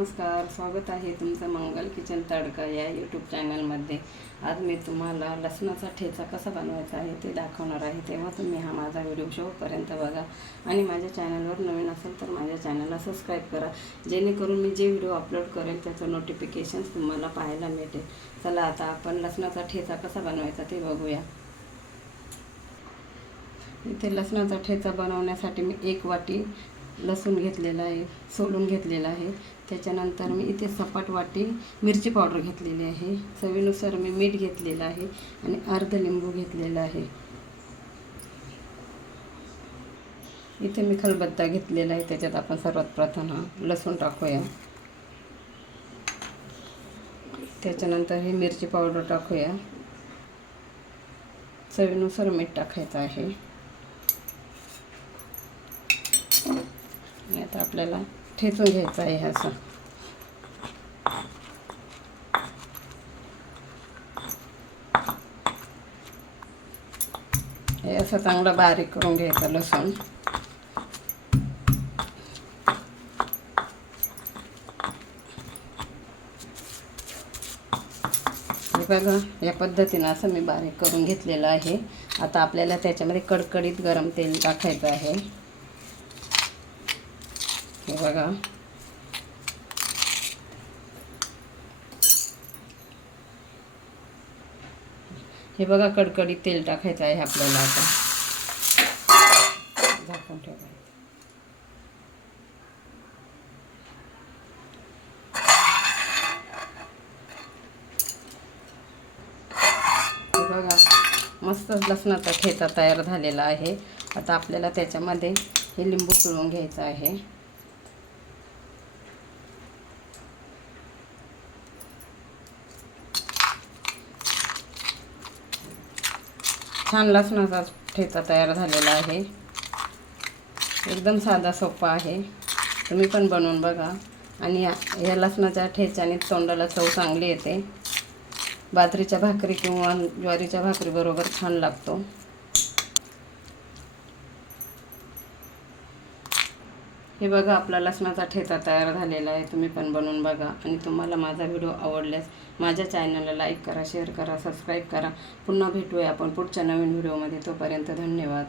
नमस्कार स्वागत आहे तुमचं मंगल किचन तडका या यूट्यूब चॅनलमध्ये आज मी तुम्हाला लसणाचा ठेचा कसा बनवायचा आहे ते दाखवणार आहे. तेव्हा तुम्ही हा माझा व्हिडिओ शेवटपर्यंत बघा. आणि माझ्या चॅनलवर नवीन असेल तर माझ्या चॅनलला सबस्क्राईब करा. जेणेकरून मी जे व्हिडिओ अपलोड करेल त्याचं नोटिफिकेशन्स तुम्हाला पाहायला मिळते चला आता आपण लसणाचा ठेचा कसा बनवायचा ते बघूया. इथे लसणाचा ठेचा बनवण्यासाठी मी एक वाटी लसूण घेतलेला आहे सोलून घेतलेला आहे. त्याच्यानंतर मी इथे सपाट वाटी मिरची पावडर घेतलेली आहे. चवीनुसार मी मीठ घेतलेलं आहे आणि अर्ध लिंबू घेतलेला आहे. इथे मी खलबत्ता घेतलेला आहे. त्याच्यात आपण सर्वात प्रथम हा लसूण टाकूया. त्याच्यानंतर ही मिरची पावडर टाकूया. चवीनुसार मीठ टाकायचं आहे. आणि आता आपल्याला ठेचून घ्यायचं आहे असं हे असं चांगलं बारीक करून घ्यायचं लसूण. हे बघा या पद्धतीनं असं मी बारीक करून घेतलेलं आहे. आता आपल्याला त्याच्यामध्ये कडकडीत गरम तेल टाकायचं आहे. बघा. हे बघा कडकडीत तेल टाकायचं आहे आपल्याला आता. झाकून ठेवायचं. बघा मस्त लसणाचा ठेचा तयार झालेला आहे. आता आपल्याला त्याच्यामध्ये हे लिंबू पिळून घ्यायचं आहे. छान लसणाचा ठेचा तयार झालेला आहे. एकदम साधा सोपा आहे. तुम्ही पण बनवून बघा. आणि या लसणाच्या ठेच्याने तोंडाला चव चांगली येते. बाजरीच्या भाकरी किंवा ज्वारीच्या भाकरीबरोबर छान लागतो. हे बघा आपला लसणाचा ठेचा तयार झालेला आहे. तुम्ही पण बनवून बघा. आणि तुम्हाला माझा व्हिडिओ आवडल्यास माझ्या चॅनलला लाईक करा शेअर करा सबस्क्राईब करा. पुन्हा भेटूया आपण पुढच्या नवीन व्हिडिओमध्ये. तोपर्यंत धन्यवाद.